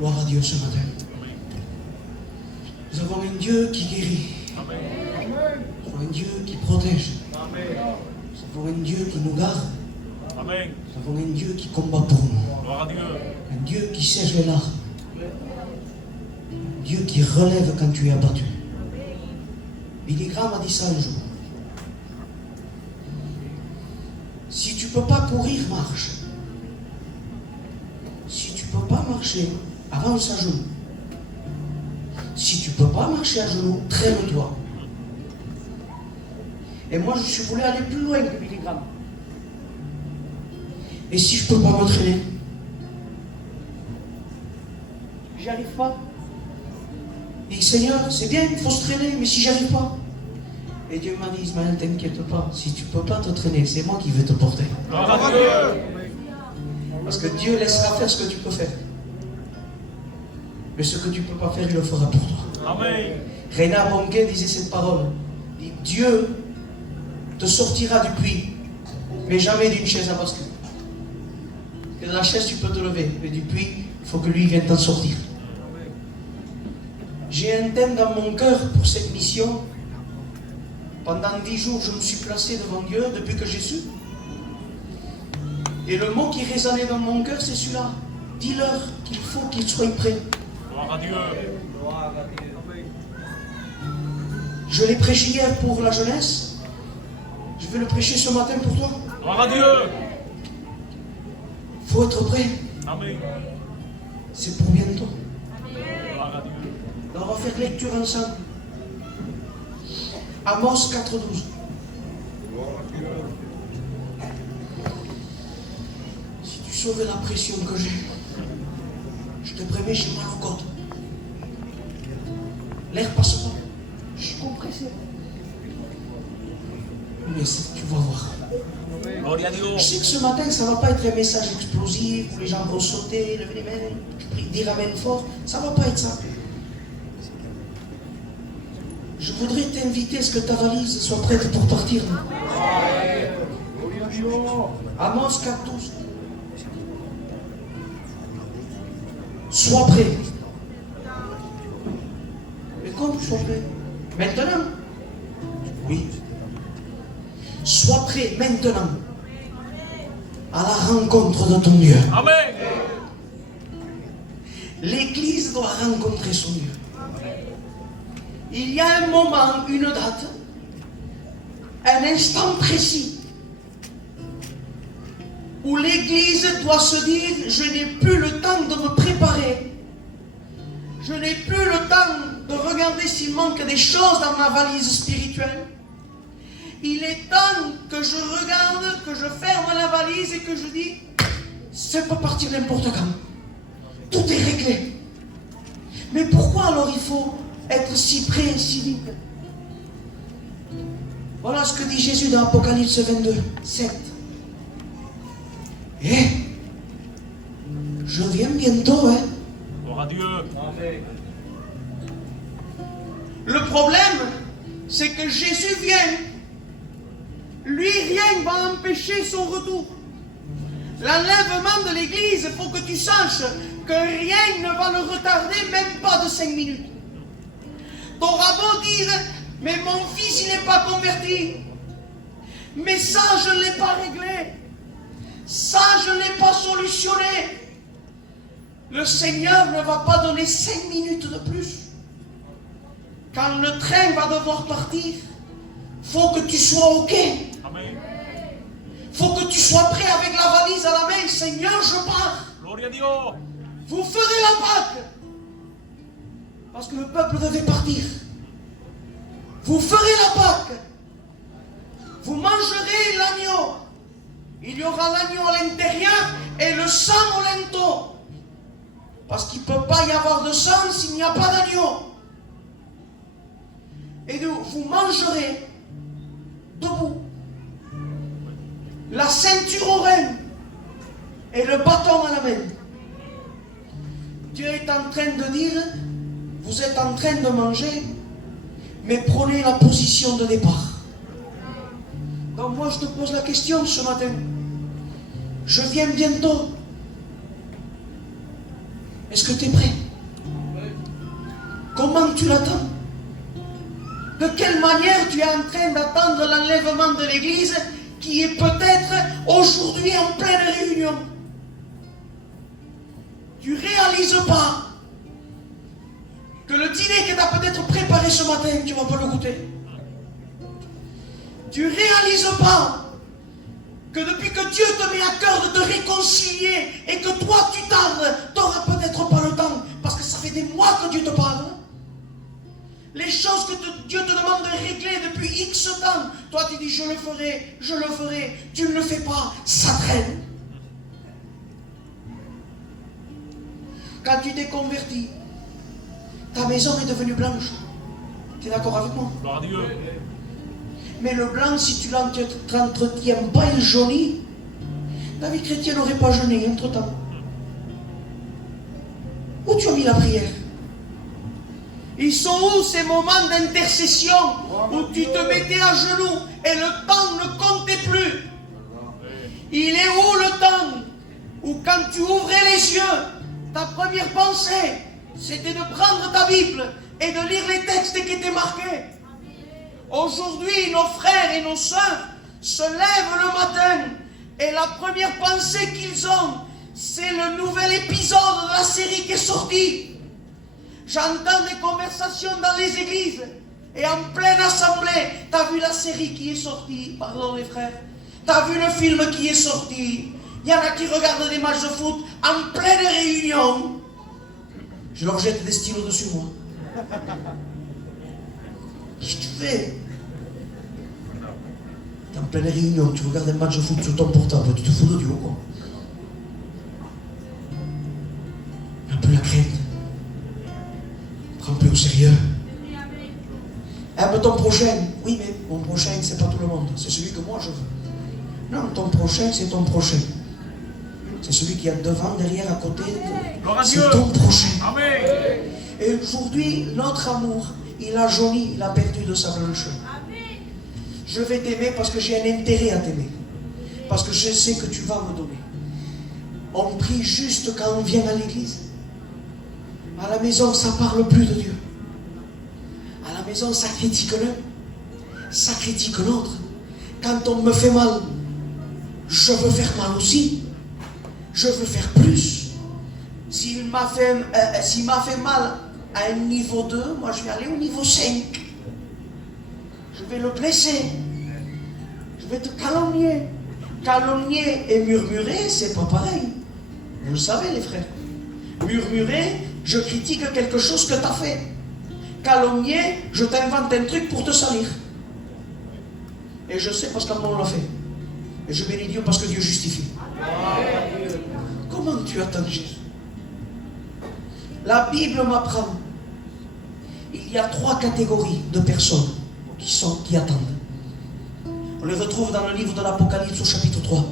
Gloire à Dieu ce matin. Nous avons un Dieu qui guérit. Nous avons un Dieu qui protège. Nous avons un Dieu qui nous garde. Amen. Nous avons un Dieu qui combat pour nous. Gloire à Dieu. Un Dieu qui sèche les larmes. Un Dieu qui relève quand tu es abattu. Billy Graham a dit ça un jour. Si tu ne peux pas courir, marche. Si tu ne peux pas marcher, avance à genoux. Si tu ne peux pas marcher à genoux, traîne-toi. Et moi, je suis voulu aller plus loin que Billy Graham. Et si je ne peux pas m'entraîner, j'y arrive pas. Et Seigneur, c'est bien, il faut se traîner, mais si j'arrive pas. Et Dieu m'a dit, Ismaël, t'inquiète pas, si tu ne peux pas te traîner, c'est moi qui vais te porter. Parce que Dieu laissera faire ce que tu peux faire. Mais ce que tu ne peux pas faire, il le fera pour toi. Amen. Reina Bonquet disait cette parole. Il dit, Dieu te sortira du puits, mais jamais d'une chaise à bascule. Que de la chaise, tu peux te lever, mais du puits, il faut que lui vienne t'en sortir. J'ai un thème dans mon cœur pour cette mission. Pendant 10 jours, je me suis placé devant Dieu depuis que j'ai su. Et le mot qui résonnait dans mon cœur, c'est celui-là. Dis-leur qu'il faut qu'ils soient prêts. Gloire à Dieu. Je l'ai prêché hier pour la jeunesse. Je vais le prêcher ce matin pour toi. Gloire à Dieu. Il faut être prêt. Amen. C'est pour bientôt. Gloire à Dieu. Alors on va faire lecture ensemble. Amos 4,12. Si tu saurais la pression que j'ai, je te promets, j'ai mal au côte. L'air passe pas. Je suis compressé. Mais tu vas voir. Gloire à Dieu. Je sais que ce matin, ça ne va pas être un message explosif où les gens vont sauter, lever les mains, dire amen fort. Ça ne va pas être ça. Je voudrais t'inviter à ce que ta valise soit prête pour partir. Amos 4,12. Sois prêt. Mais comment sois prêt? Maintenant? Oui. Sois prêt maintenant à la rencontre de ton Dieu. Amen. L'Église doit rencontrer son Dieu. Il y a un moment, une date, un instant précis où l'Église doit se dire, je n'ai plus le temps de me préparer. Je n'ai plus le temps de regarder s'il manque des choses dans ma valise spirituelle. Il est temps que je regarde, que je ferme la valise et que je dis, ça peut partir n'importe quand. Tout est réglé. Mais pourquoi alors il faut être si près et si vite? Voilà ce que dit Jésus dans Apocalypse 22, 7. Eh, je viens bientôt, hein. Gloire à Dieu. Le problème, c'est que Jésus vient. Lui, rien ne va empêcher son retour. L'enlèvement de l'Église, il faut que tu saches que rien ne va le retarder, même pas de 5 minutes. T'auras beau dire, mais mon fils, il n'est pas converti. Mais ça, je ne l'ai pas réglé. Ça, je ne l'ai pas solutionné. Le Seigneur ne va pas donner 5 minutes de plus. Quand le train va devoir partir, faut que tu sois OK. Amen. Faut que tu sois prêt avec la valise à la main. Seigneur, je pars. Gloire à Dieu. Vous ferez la Pâque. Parce que le peuple devait partir. Vous ferez la Pâque. Vous mangerez l'agneau. Il y aura l'agneau à l'intérieur et le sang au linteau. Parce qu'il ne peut pas y avoir de sang s'il n'y a pas d'agneau. Et vous mangerez debout. La ceinture aux reins et le bâton à la main. Dieu est en train de dire, vous êtes en train de manger, mais prenez la position de départ. Donc moi je te pose la question ce matin. Je viens bientôt. Est-ce que tu es prêt? Comment tu l'attends? De quelle manière tu es en train d'attendre l'enlèvement de l'Église qui est peut-être aujourd'hui en pleine réunion? Tu ne réalises pas que le dîner que tu as peut-être préparé ce matin, tu ne vas pas le goûter. Tu ne réalises pas que depuis que Dieu te met à cœur de te réconcilier et que toi tu tardes, tu n'auras peut-être pas le temps, parce que ça fait des mois que Dieu te parle. Les choses que Dieu te demande de régler depuis X temps, toi tu dis je le ferai, tu ne le fais pas, ça traîne. Quand tu t'es converti, ta maison est devenue blanche. Tu es d'accord avec moi? Gloire à Dieu. Mais le blanc, si tu ne l'entretiens pas, il jaunit. La vie chrétienne n'aurait pas jeûné entre-temps. Où tu as mis la prière? Ils sont où ces moments d'intercession où tu te mettais à genoux et le temps ne comptait plus? Il est où le temps où quand tu ouvrais les yeux, ta première pensée, c'était de prendre ta Bible et de lire les textes qui étaient marqués? Aujourd'hui, nos frères et nos sœurs se lèvent le matin et la première pensée qu'ils ont, c'est le nouvel épisode de la série qui est sortie. J'entends des conversations dans les églises et en pleine assemblée. T'as vu la série qui est sortie? Pardon les frères. T'as vu le film qui est sorti? Il y en a qui regardent des matchs de foot en pleine réunion. Je leur jette des stylos dessus moi. Qu'est-ce que tu fais? T'es en pleine réunion, tu regardes un match de foot sur ton portable, tu te fous de Dieu quoi. Un peu la crainte. Prends un peu au sérieux. Aime ton prochain. Oui, mais mon prochain, c'est pas tout le monde. C'est celui que moi je veux. Non, ton prochain, c'est ton prochain. C'est celui qui est devant, derrière, à côté. C'est ton prochain. Amen. Et aujourd'hui, notre amour, il a jauni, il a perdu de sa blancheur. Je vais t'aimer parce que j'ai un intérêt à t'aimer. Parce que je sais que tu vas me donner. On prie juste quand on vient à l'église. À la maison, ça parle plus de Dieu. À la maison, ça critique l'un. Ça critique l'autre. Quand on me fait mal, je veux faire mal aussi. Je veux faire plus. S'il m'a fait mal à un niveau 2, moi je vais aller au niveau 5. Je vais le blesser. Je vais te calomnier. Calomnier et murmurer, c'est pas pareil. Vous le savez les frères. Murmurer, je critique quelque chose que tu as fait. Calomnier, je t'invente un truc pour te salir. Et je sais parce qu'on l'a fait. Et je bénis Dieu parce que Dieu justifie. Comment tu attends Jésus? La Bible m'apprend. Il y a 3 catégories de personnes qui attendent. On les retrouve dans le livre de l'Apocalypse au chapitre 3.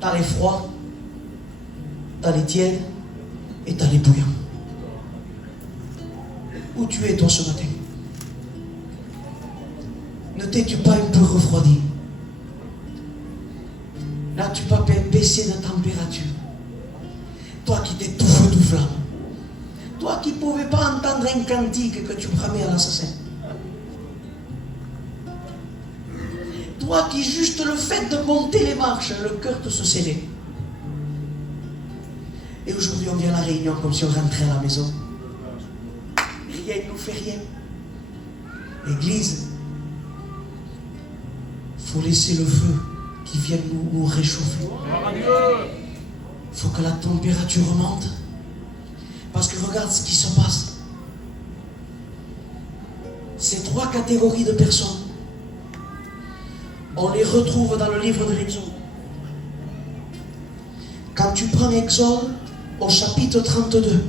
T'as les froids, t'as les tièdes et t'as les bouillants. Où tu es toi ce matin? Ne t'es-tu pas un peu refroidi? N'as-tu pas baissé de température? Toi qui t'es tout feu, tout flamme. Toi qui ne pouvais pas entendre un cantique que tu bramais à l'assassin. Toi qui juste le fait de monter les marches, le cœur te se serrait. Et aujourd'hui on vient à la réunion comme si on rentrait à la maison. Rien ne nous fait rien. L'église, il faut laisser le feu qui vient nous réchauffer. Il faut que la température remonte. Parce que regarde ce qui se passe. Ces 3 catégories de personnes, on les retrouve dans le livre de l'Exode. Quand tu prends Exode au chapitre 32,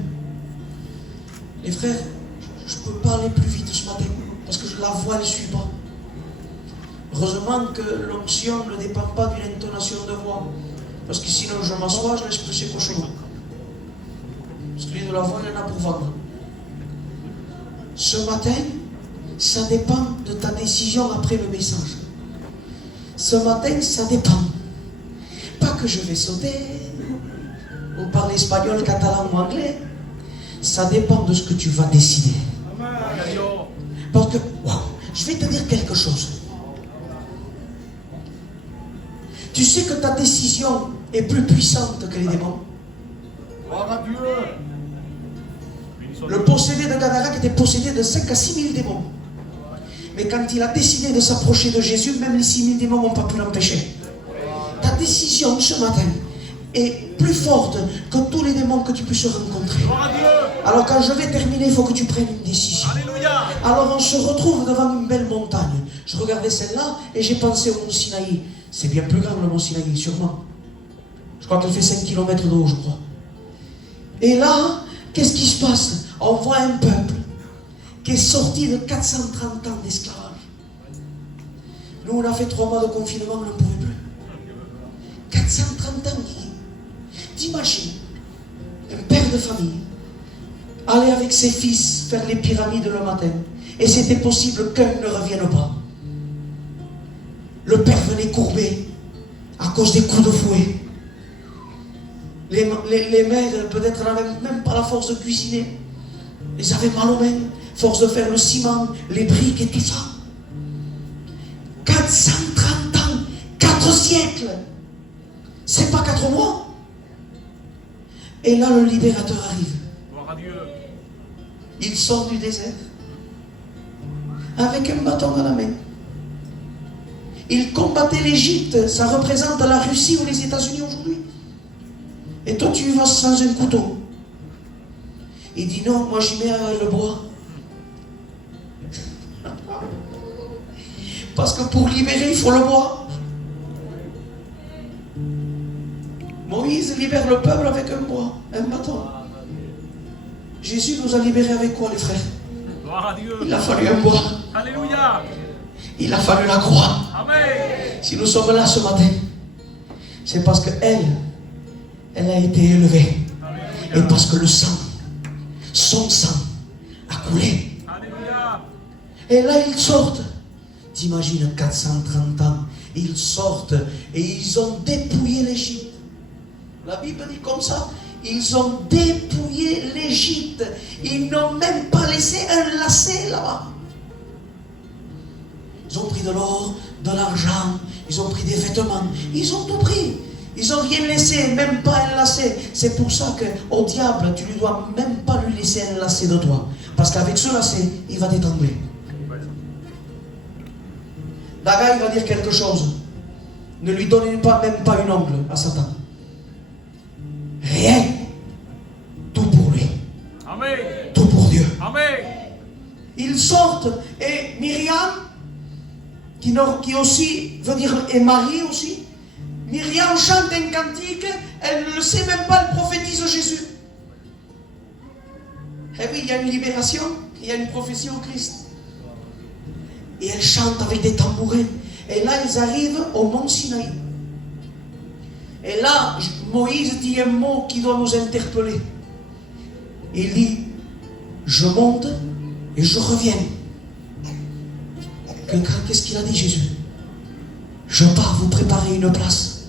les frères, je peux parler plus vite ce matin parce que la voix ne suit pas. Heureusement que l'onction ne dépend pas d'une intonation de voix. Parce que sinon je m'assois, je laisse pousser cochon. Parce que de la voix, il y en a pour vendre. Ce matin, ça dépend de ta décision après le message. Ce matin, ça dépend. Pas que je vais sauter. On parle espagnol, catalan ou anglais. Ça dépend de ce que tu vas décider. Parce que, wow, je vais te dire quelque chose. Tu sais que ta décision est plus puissante que les démons. Le possédé de Gadara était possédé de 5 à 6 000 démons. Mais quand il a décidé de s'approcher de Jésus, même les 6 000 démons n'ont pas pu l'empêcher. Ta décision ce matin est plus forte que tous les démons que tu puisses rencontrer. Alors quand je vais terminer, il faut que tu prennes une décision. Alors on se retrouve devant une belle montagne. Je regardais celle-là et j'ai pensé au mont Sinaï. C'est bien plus grand le mont Sinaï, sûrement. Je crois qu'elle fait 5 km de haut, je crois. Et là, qu'est-ce qui se passe? On voit un peuple qui est sorti de 430 ans d'esclavage. Nous, on a fait 3 mois de confinement, on n'en pouvait plus. 430 ans. T'imagines un père de famille aller avec ses fils faire les pyramides le matin, et c'était possible qu'un ne revienne pas. Le père venait courbé à cause des coups de fouet. Les mères, peut-être, n'avaient même pas la force de cuisiner. Ils avaient mal aux mains, force de faire le ciment, les briques et tout ça. 430 ans, 4 siècles. C'est pas 4 mois. Et là, le libérateur arrive. Gloire à Dieu. Il sort du désert avec un bâton dans la main. Il combattait l'Égypte. Ça représente la Russie ou les États-Unis aujourd'hui. Et toi, tu vas sans un couteau. Il dit non, moi j'y mets le bois. Parce que pour libérer, il faut le bois. Moïse libère le peuple avec un bois, un bâton. Jésus nous a libérés avec quoi, les frères? Gloire à Dieu. Il a fallu un bois. Alléluia. Il a fallu la croix. Amen. Si nous sommes là ce matin, c'est parce qu'elle a été élevée. Alléluia. Et parce que le sang, son sang, a coulé. Alléluia. Et là, ils sortent. T'imagines, 430 ans, ils sortent et ils ont dépouillé l'Égypte. La Bible dit comme ça, ils ont dépouillé l'Égypte. Ils n'ont même pas laissé un lacet là-bas. Ils ont pris de l'or, de l'argent, ils ont pris des vêtements, ils ont tout pris. Ils n'ont rien laissé, même pas un lacet. C'est pour ça qu'au diable, tu ne dois même pas lui laisser un lacet de toi. Parce qu'avec ce lacet, il va t'étrangler. Daga, il va dire quelque chose. Ne lui donnez pas, même pas une ongle à Satan. Rien. Tout pour lui. Amen. Tout pour Dieu. Amen. Ils sortent et Myriam, qui aussi veut dire et Marie aussi, Myriam chante un cantique, elle ne le sait même pas, elle prophétise Jésus. Eh oui, il y a une libération, il y a une prophétie au Christ. Et elle chante avec des tambourins. Et là, ils arrivent au mont Sinaï. Et là, Moïse dit un mot qui doit nous interpeller. Il dit, je monte et je reviens. Qu'est-ce qu'il a dit, Jésus? Je pars vous préparer une place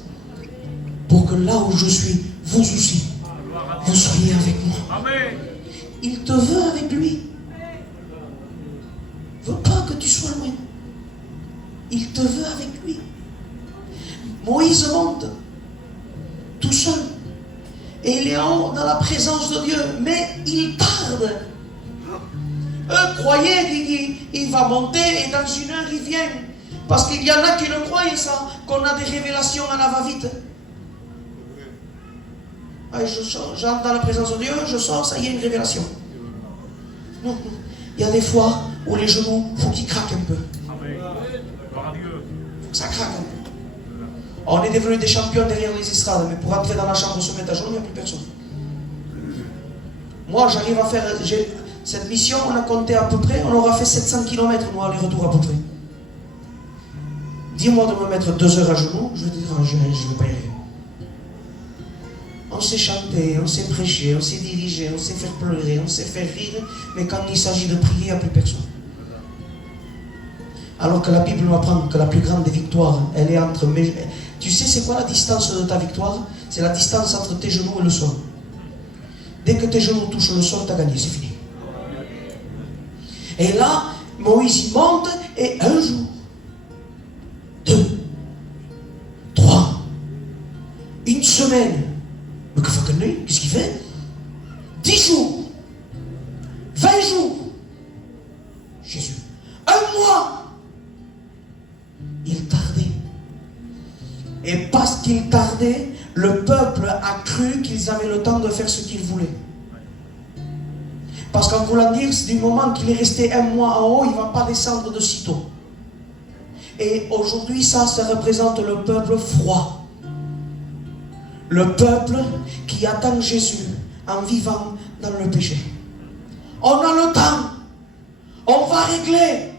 pour que là où je suis, vous aussi, vous soyez avec moi. Amen. Il te veut avec lui. Il ne veut pas que tu sois loin. Il te veut avec lui. Moïse monte tout seul. Et il est en haut dans la présence de Dieu. Mais il tarde. Eux croyaient qu'il va monter et dans une heure il vient. Parce qu'il y en a qui le croyaient ça, qu'on a des révélations à la va-vite. J'entre dans la présence de Dieu, je sors, ça y est, une révélation. Non, il y a des fois où les genoux, il faut qu'ils craquent un peu. Amen. Gloire à Dieu. Ça craque un peu. On est devenus des champions derrière les estrades, mais pour entrer dans la chambre se mettre à genoux, il n'y a plus personne. Moi, j'arrive à faire... Cette mission, on a compté à peu près, on aura fait 700 km, nous, aller-retour à peu près. Dis-moi de me mettre 2 heures à genoux, je vais te dire, je ne vais pas y arriver. On sait chanter, on sait prêcher, on sait diriger, on sait faire pleurer, on sait faire rire, mais quand il s'agit de prier, il n'y a plus personne. Alors que la Bible m'apprend que la plus grande des victoires, elle est entre Tu sais c'est quoi la distance de ta victoire? C'est la distance entre tes genoux et le sol. Dès que tes genoux touchent le sol, tu as gagné, c'est fini. Et là, Moïse y monte et un jour, 2, 3, une semaine. Mais que fait que qu'est-ce qu'il fait? 10 jours, 20 jours, Jésus, un mois. Il tardait. Et parce qu'il tardait, le peuple a cru qu'ils avaient le temps de faire ce qu'ils voulaient. Parce qu'en voulant dire, du moment qu'il est resté un mois en haut, il ne va pas descendre de sitôt. Et aujourd'hui, ça représente le peuple froid. Le peuple qui attend Jésus en vivant dans le péché. On a le temps. On va régler.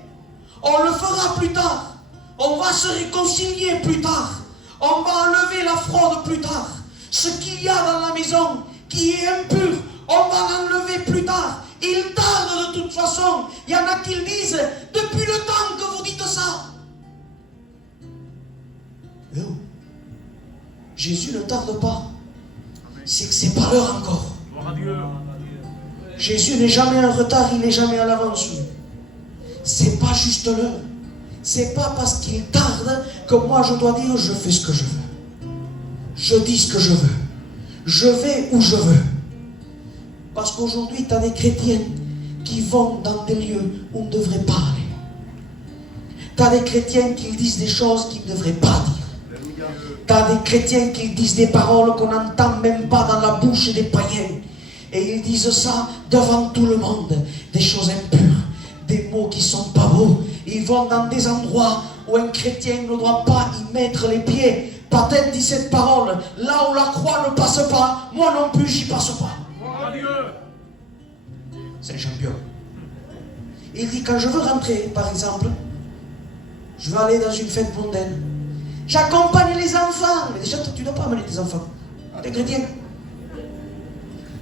On le fera plus tard. On va se réconcilier plus tard. On va enlever la fraude plus tard. Ce qu'il y a dans la maison qui est impur, on va l'enlever plus tard. Il tarde de toute façon. Il y en a qui le disent depuis le temps que vous dites ça. Mais oh, Jésus ne tarde pas. C'est que c'est pas l'heure encore. Gloire à Dieu. Jésus n'est jamais en retard, il n'est jamais à l'avance. C'est pas juste l'heure. C'est pas parce qu'il tarde que moi je dois dire je fais ce que je veux. Je dis ce que je veux. Je vais où je veux. Parce qu'aujourd'hui, tu as des chrétiens qui vont dans des lieux où on ne devrait pas aller. Tu as des chrétiens qui disent des choses qu'ils ne devraient pas dire. Tu as des chrétiens qui disent des paroles qu'on n'entend même pas dans la bouche des païens. Et ils disent ça devant tout le monde. Des choses impures, des mots qui ne sont pas beaux. Ils vont dans des endroits où un chrétien ne doit pas y mettre les pieds. Paten dit cette parole, là où la croix ne passe pas, moi non plus j'y passe pas. Gloire à Dieu. C'est un champion. Il dit quand je veux rentrer, par exemple, je veux aller dans une fête mondaine. J'accompagne les enfants. Mais déjà, tu ne dois pas amener tes enfants. T'es chrétien.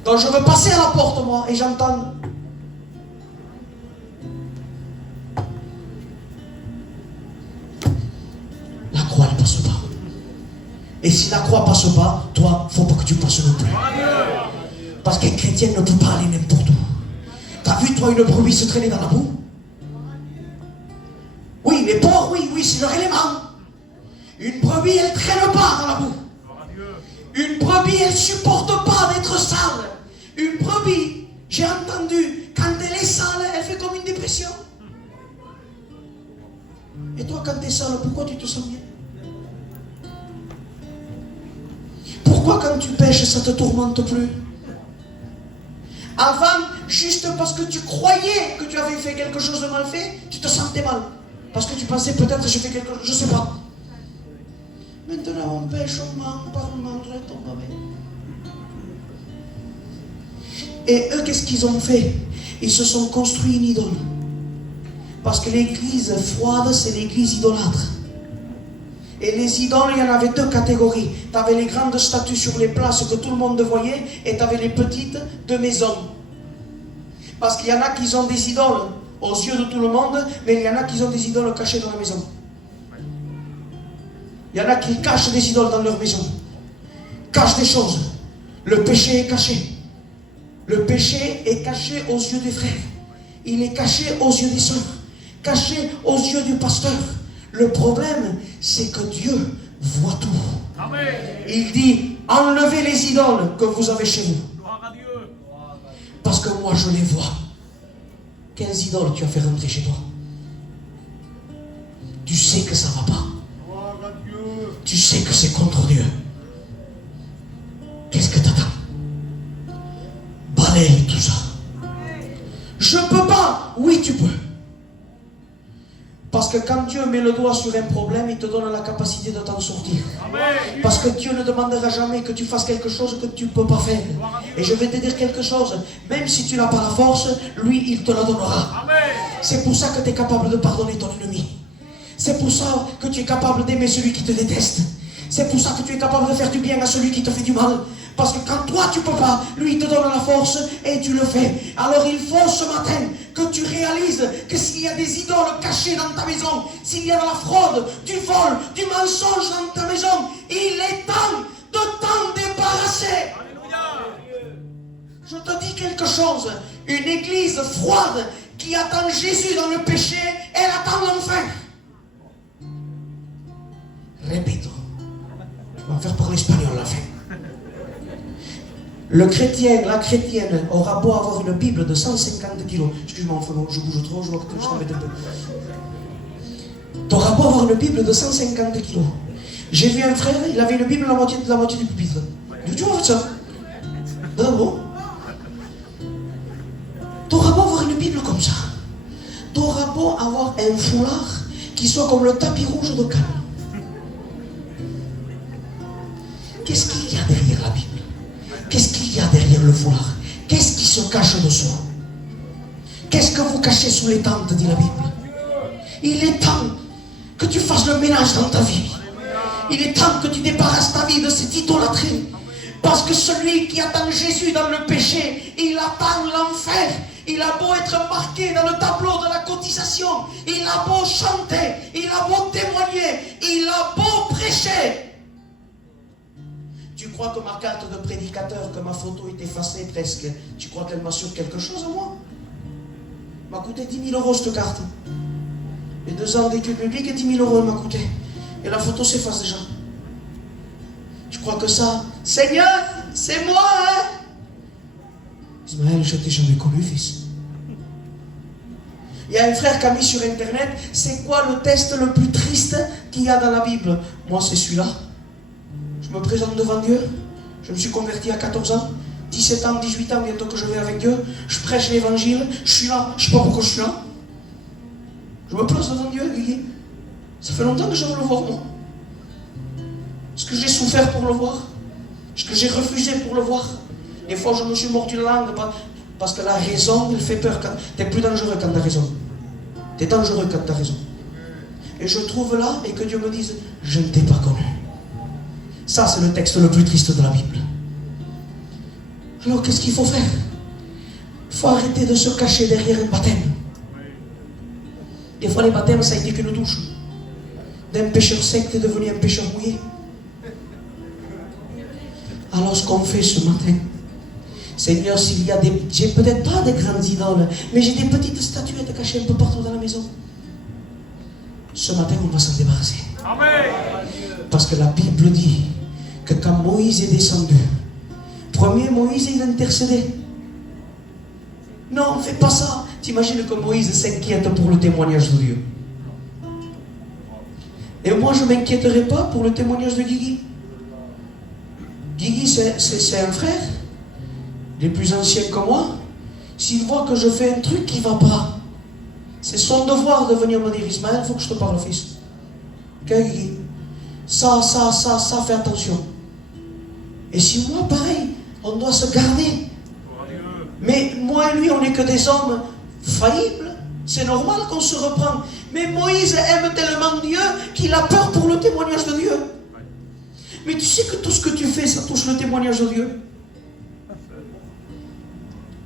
Donc je veux passer à la porte, moi, et j'entends. La croix ne passe pas. Et si la croix ne passe pas, toi, il ne faut pas que tu passes non plus. Parce qu'un chrétien ne peut pas aller n'importe où. T'as vu, toi, une brebis se traîner dans la boue? Oui, les porcs, oui, c'est leur élément. Une brebis, elle ne traîne pas dans la boue. Une brebis, elle ne supporte pas d'être sale. Une brebis, j'ai entendu, quand elle est sale, elle fait comme une dépression. Et toi, quand tu es sale, pourquoi tu te sens bien? Pourquoi quand tu pêches, ça ne te tourmente plus? Avant, juste parce que tu croyais que tu avais fait quelque chose de mal fait, tu te sentais mal. Parce que tu pensais peut-être que j'ai fait quelque chose, je ne sais pas. Maintenant on pêche, on mange, on mange, on va. Et eux, qu'est-ce qu'ils ont fait? Ils se sont construits une idole. Parce que l'église froide, c'est l'église idolâtre. Et les idoles, il y en avait deux catégories. Tu avais les grandes statues sur les places que tout le monde voyait, et tu avais les petites de maison. Parce qu'il y en a qui ont des idoles aux yeux de tout le monde, mais il y en a qui ont des idoles cachées dans la maison. Il y en a qui cachent des idoles dans leur maison. Cachent des choses. Le péché est caché. Le péché est caché aux yeux des frères. Il est caché aux yeux des sœurs. Caché aux yeux du pasteur. Le problème, c'est que Dieu voit tout. Amen. Il dit, enlevez les idoles que vous avez chez vous. Gloire à Dieu. Parce que moi, je les vois. Quelles idoles tu as fait rentrer chez toi? Tu sais que ça ne va pas. Tu sais que c'est contre Dieu. Qu'est-ce que tu attends? Balaye tout ça. Je ne peux pas. Oui, tu peux. Parce que quand Dieu met le doigt sur un problème, il te donne la capacité de t'en sortir. Amen. Parce que Dieu ne demandera jamais que tu fasses quelque chose que tu ne peux pas faire. Et je vais te dire quelque chose, même si tu n'as pas la force, lui, il te la donnera. Amen. C'est pour ça que tu es capable de pardonner ton ennemi. C'est pour ça que tu es capable d'aimer celui qui te déteste. C'est pour ça que tu es capable de faire du bien à celui qui te fait du mal. Parce que quand toi tu peux pas, lui il te donne la force et tu le fais. Alors il faut ce matin que tu réalises que s'il y a des idoles cachées dans ta maison, s'il y a de la fraude, du vol, du mensonge dans ta maison, il est temps de t'en débarrasser. Je te dis quelque chose, une église froide qui attend Jésus dans le péché, elle attend l'enfer. Répète. On va faire parler espagnol à la fin. Le chrétien, la chrétienne aura beau avoir une Bible de 150 kilos. Excuse-moi, je bouge trop, je vois que je t'embête un peu. Tu auras beau avoir une Bible de 150 kilos. J'ai vu un frère, il avait une Bible la moitié du pupitre. Tu vois ça? Ah bon? Tu auras beau avoir une Bible comme ça. Tu auras beau avoir un foulard qui soit comme le tapis rouge de Cannes. Qu'est-ce qu'il y a derrière la Bible? Qu'est-ce qu'il y a derrière le foulard? Qu'est-ce qui se cache dessous? Qu'est-ce que vous cachez sous les tentes, dit la Bible? Il est temps que tu fasses le ménage dans ta vie. Il est temps que tu débarrasses ta vie de cette idolâtrie. Parce que celui qui attend Jésus dans le péché, il attend l'enfer. Il a beau être marqué dans le tableau de la cotisation, il a beau chanter, il a beau témoigner, il a beau prêcher. Tu crois que ma carte de prédicateur, que ma photo est effacée presque, tu crois qu'elle m'assure quelque chose à moi? M'a coûté 10 000 € cette carte. Les 2 ans d'études publiques, 10 000 € elle m'a coûté. Et la photo s'efface déjà. Tu crois que ça, Seigneur, c'est moi, hein? Ismaël, je t'ai jamais connu, fils. Il y a un frère qui a mis sur internet, c'est quoi le test le plus triste qu'il y a dans la Bible? Moi, c'est celui-là. Je me présente devant Dieu. Je me suis converti à 14 ans. 17 ans, 18 ans, bientôt que je vais avec Dieu. Je prêche l'évangile. Je suis là. Je ne sais pas pourquoi je suis là. Je me place devant Dieu, Guigui. Ça fait longtemps que je veux le voir, moi. Est-ce que j'ai souffert pour le voir? Est-ce que j'ai refusé pour le voir? Des fois, je me suis mordu la langue parce que la raison, elle fait peur. Tu es plus dangereux quand tu as raison. Tu es dangereux quand tu as raison. Et je trouve là, et que Dieu me dise, je ne t'ai pas connu. Ça, c'est le texte le plus triste de la Bible. Alors, qu'est-ce qu'il faut faire? Il faut arrêter de se cacher derrière un baptême. Des fois, les baptêmes, ça a été qu'une douche. D'un pécheur sec, tu es devenu un pécheur mouillé. Alors, ce qu'on fait ce matin, Seigneur, s'il y a des... J'ai peut-être pas des grandes idoles, mais j'ai des petites statuettes cachées un peu partout dans la maison. Ce matin, on va s'en débarrasser. Amen. Parce que la Bible dit que quand Moïse est descendu, premier Moïse, il intercédait. Non, fais pas ça. T'imagines que Moïse s'inquiète pour le témoignage de Dieu. Et moi, je ne m'inquiéterai pas pour le témoignage de Guigui. Guigui, c'est un frère. Il est plus ancien que moi. S'il voit que je fais un truc qui ne va pas, c'est son devoir de venir me dire, Ismaël, il faut que je te parle, fils. Ok, Guigui? Ça, fais attention. Et si moi, pareil, on doit se garder. Mais moi et lui, on n'est que des hommes faillibles. C'est normal qu'on se reprend. Mais Moïse aime tellement Dieu qu'il a peur pour le témoignage de Dieu. Mais tu sais que tout ce que tu fais, ça touche le témoignage de Dieu.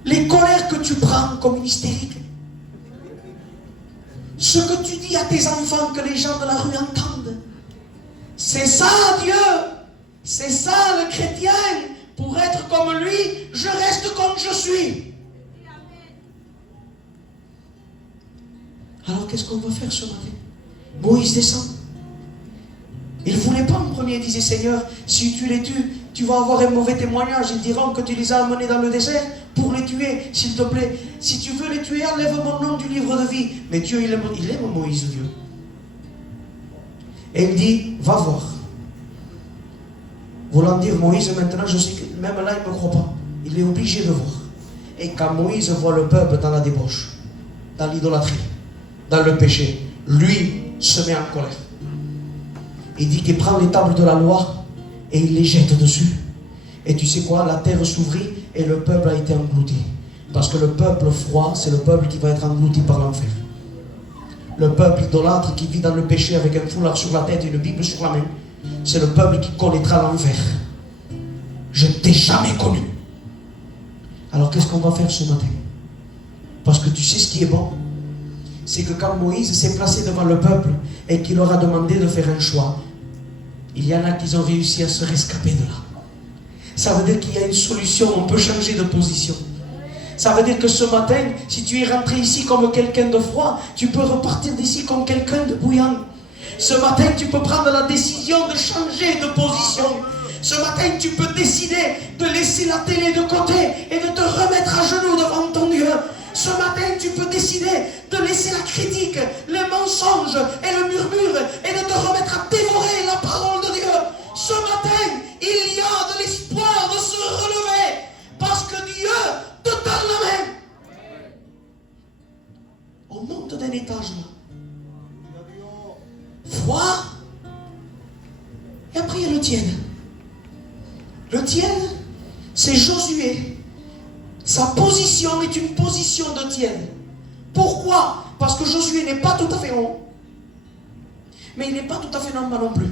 Les colères que tu prends comme une hystérique. Ce que tu dis à tes enfants que les gens de la rue entendent. C'est ça Dieu. C'est ça le chrétien. Pour être comme lui, je reste comme je suis. Alors qu'est-ce qu'on va faire ce matin? Moïse descend. Il ne voulait pas en premier, il disait, Seigneur, si tu les tues, tu vas avoir un mauvais témoignage. Ils diront que tu les as amenés dans le désert pour les tuer, s'il te plaît. Si tu veux les tuer, enlève mon nom du livre de vie. Mais Dieu, il aime Moïse, Dieu. Et il dit, va voir. Voulant dire, Moïse, maintenant, je sais que même là, il ne me croit pas. Il est obligé de voir. Et quand Moïse voit le peuple dans la débauche, dans l'idolâtrie, dans le péché, lui se met en colère. Il dit qu'il prend les tables de la loi et il les jette dessus. Et tu sais quoi? La terre s'ouvrit et le peuple a été englouti. Parce que le peuple froid, c'est le peuple qui va être englouti par l'enfer. Le peuple idolâtre qui vit dans le péché avec un foulard sur la tête et une Bible sur la main, c'est le peuple qui connaîtra l'enfer. je ne t'ai jamais connu. Alors qu'est-ce qu'on va faire ce matin? Parce que tu sais ce qui est bon, c'est que quand Moïse s'est placé devant le peuple et qu'il leur a demandé de faire un choix, il y en a qui ont réussi à se rescaper de là. Ça veut dire qu'il y a une solution, on peut changer de position. Ça veut dire que ce matin, si tu es rentré ici comme quelqu'un de froid, tu peux repartir d'ici comme quelqu'un de bouillant. Ce matin, tu peux prendre la décision de changer de position. Ce matin, tu peux décider de laisser la télé de côté et de te remettre à genoux devant ton Dieu. Ce matin, tu peux décider de laisser la critique, les mensonges et le murmure et de te remettre à dévorer la parole de Dieu. Ce matin, il y a de l'espoir de se relever parce que Dieu te donne la main. On monte d'un étage là. Froid. Et après il y a le tiède. Le tiède, c'est Josué. Sa position est une position de tiède. Pourquoi? Parce que Josué n'est pas tout à fait haut, mais il n'est pas tout à fait en bas non plus.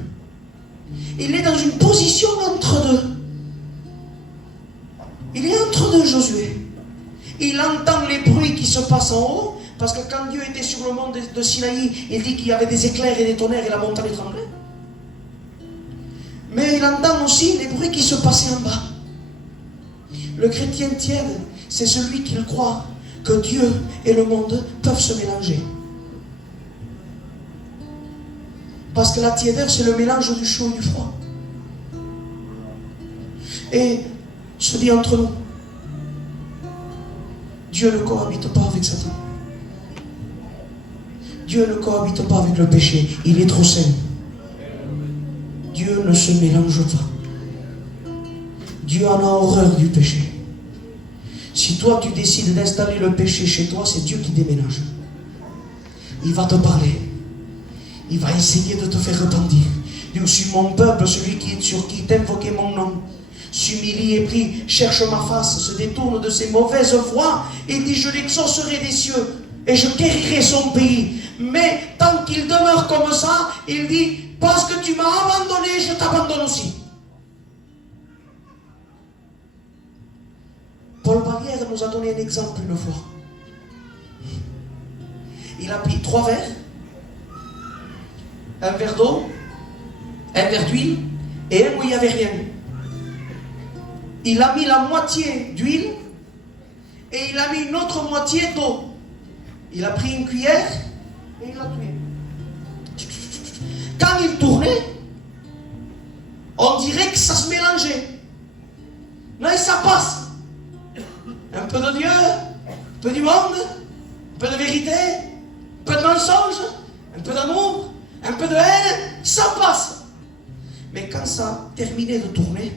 Il est dans une position entre deux. Il est entre deux, Josué. Il entend les bruits qui se passent en haut, parce que quand Dieu était sur le mont de Sinaï, il dit qu'il y avait des éclairs et des tonnerres et la montagne tremblait. Mais il entend aussi les bruits qui se passaient en bas. Le chrétien tiède, c'est celui qui croit que Dieu et le monde peuvent se mélanger. Parce que la tiédeur, c'est le mélange du chaud et du froid. Et je dis entre nous, Dieu ne cohabite pas avec Satan. Dieu ne cohabite pas avec le péché. Il est trop saint. Dieu ne se mélange pas. Dieu en a horreur du péché. Si toi tu décides d'installer le péché chez toi, c'est Dieu qui déménage. Il va te parler. Il va essayer de te faire repentir. Dieu, suis mon peuple, celui qui est sur qui t'invoquait mon nom, s'humilie et prie, cherche ma face, se détourne de ses mauvaises voies et dit, je l'exaucerai des cieux et je guérirai son pays. Mais tant qu'il demeure comme ça, il dit, parce que tu m'as abandonné, je t'abandonne aussi. Paul Barrière nous a donné un exemple une fois. Il a pris 3 verres, un verre d'eau, un verre d'huile et un où il n'y avait rien. Il a mis la moitié d'huile et il a mis une autre moitié d'eau. Il a pris une cuillère et il l'a tué. Quand il tournait, on dirait que ça se mélangeait. Là, ça passe. Un peu de Dieu, un peu du monde, un peu de vérité, un peu de mensonge, un peu d'amour, un peu de haine, ça passe. Mais quand ça terminait de tourner,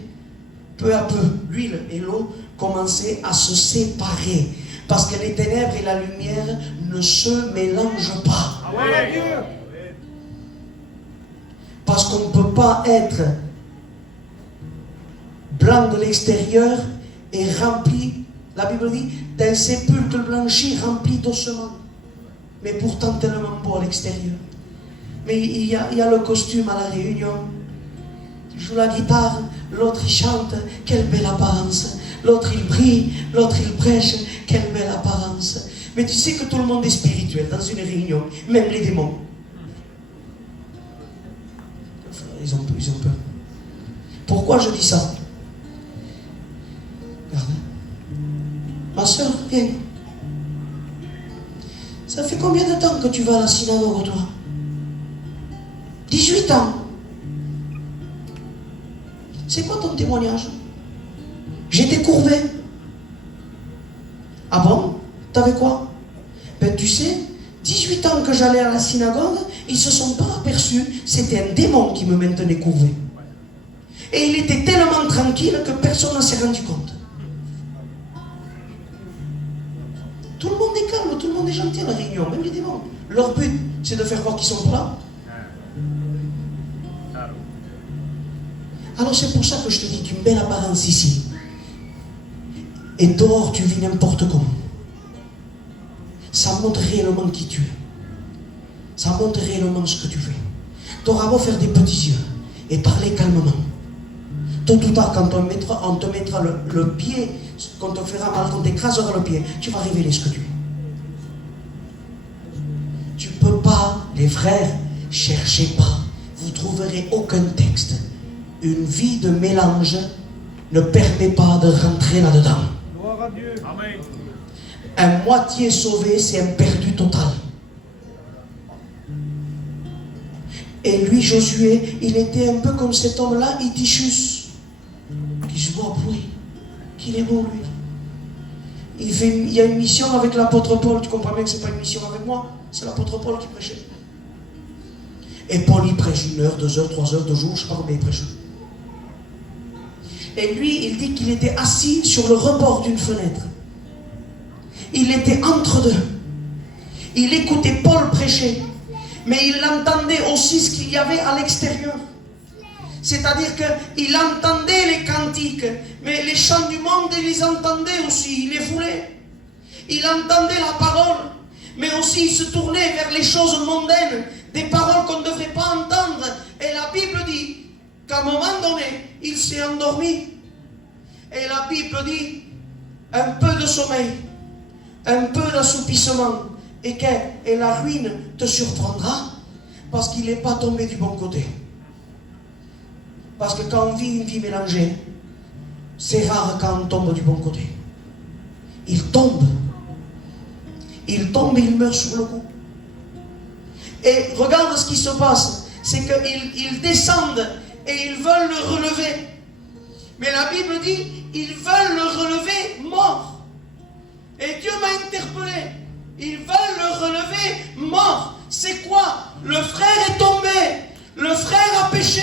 peu à peu, l'huile et l'eau commençaient à se séparer. Parce que les ténèbres et la lumière ne se mélangent pas. Ah ouais. Parce qu'on ne peut pas être blanc de l'extérieur et rempli, la Bible dit, d'un sépulcre blanchi rempli d'ossements. Mais pourtant tellement beau à l'extérieur. Mais il y a le costume à la réunion. Il joue la guitare, l'autre il chante, quelle belle apparence. L'autre il prie, l'autre il prêche, quelle belle apparence. Mais tu sais que tout le monde est spirituel dans une réunion, même les démons. Ils ont peur. Pourquoi je dis ça? Regarde. Ma soeur, viens. Ça fait combien de temps que tu vas à la synagogue, toi? 18 ans. C'est quoi ton témoignage? J'étais courbé. Ah bon? T'avais quoi? Ben tu sais, 18 ans que j'allais à la synagogue, ils ne se sont pas aperçus, c'était un démon qui me maintenait courbé. Et il était tellement tranquille que personne ne s'est rendu compte. Tout le monde est calme, tout le monde est gentil à la réunion, même les démons. Leur but, c'est de faire voir qu'ils sont pas là. Alors c'est pour ça que je te dis qu'une belle apparence ici. Et dehors, tu vis n'importe comment. Ça montre réellement qui tu es. Ça montre réellement ce que tu fais. Tu auras beau faire des petits yeux et parler calmement. Tôt ou tard, quand on te mettra le pied, quand on te fera mal, quand on t'écrasera le pied, tu vas révéler ce que tu es. Tu ne peux pas, les frères, cherchez pas. Vous ne trouverez aucun texte. Une vie de mélange ne permet pas de rentrer là-dedans. Gloire à Dieu. Amen. Un moitié sauvé, c'est un perdu total. Et lui, Josué, il était un peu comme cet homme-là, Itichus, qui se voit pourri, qu'il est beau, lui. Il y a une mission avec l'apôtre Paul. Tu comprends bien que ce n'est pas une mission avec moi, c'est l'apôtre Paul qui prêchait. Et Paul, il prêche 1 heure, 2 heures, 3 heures, 2 jours, je ne sais pas combien il prêche. Et lui, il dit qu'il était assis sur le rebord d'une fenêtre. Il était entre deux. Il écoutait Paul prêcher, mais il entendait aussi ce qu'il y avait à l'extérieur. C'est-à-dire qu'il entendait les cantiques, mais les chants du monde, il les entendait aussi, il les voulait. Il entendait la parole, mais aussi il se tournait vers les choses mondaines, des paroles qu'on ne devrait pas entendre. Et la Bible dit qu'à un moment donné, il s'est endormi. Et la Bible dit, un peu de sommeil, un peu d'assoupissement, et la ruine te surprendra, parce qu'il n'est pas tombé du bon côté. Parce que quand on vit une vie mélangée, c'est rare quand on tombe du bon côté. Il tombe et il meurt sur le coup. Et regarde ce qui se passe, c'est qu'ils descendent et ils veulent le relever. Mais la Bible dit, ils veulent le relever mort. Et Dieu m'a interpellé. Ils veulent le relever mort. C'est quoi? Le frère est tombé. Le frère a péché.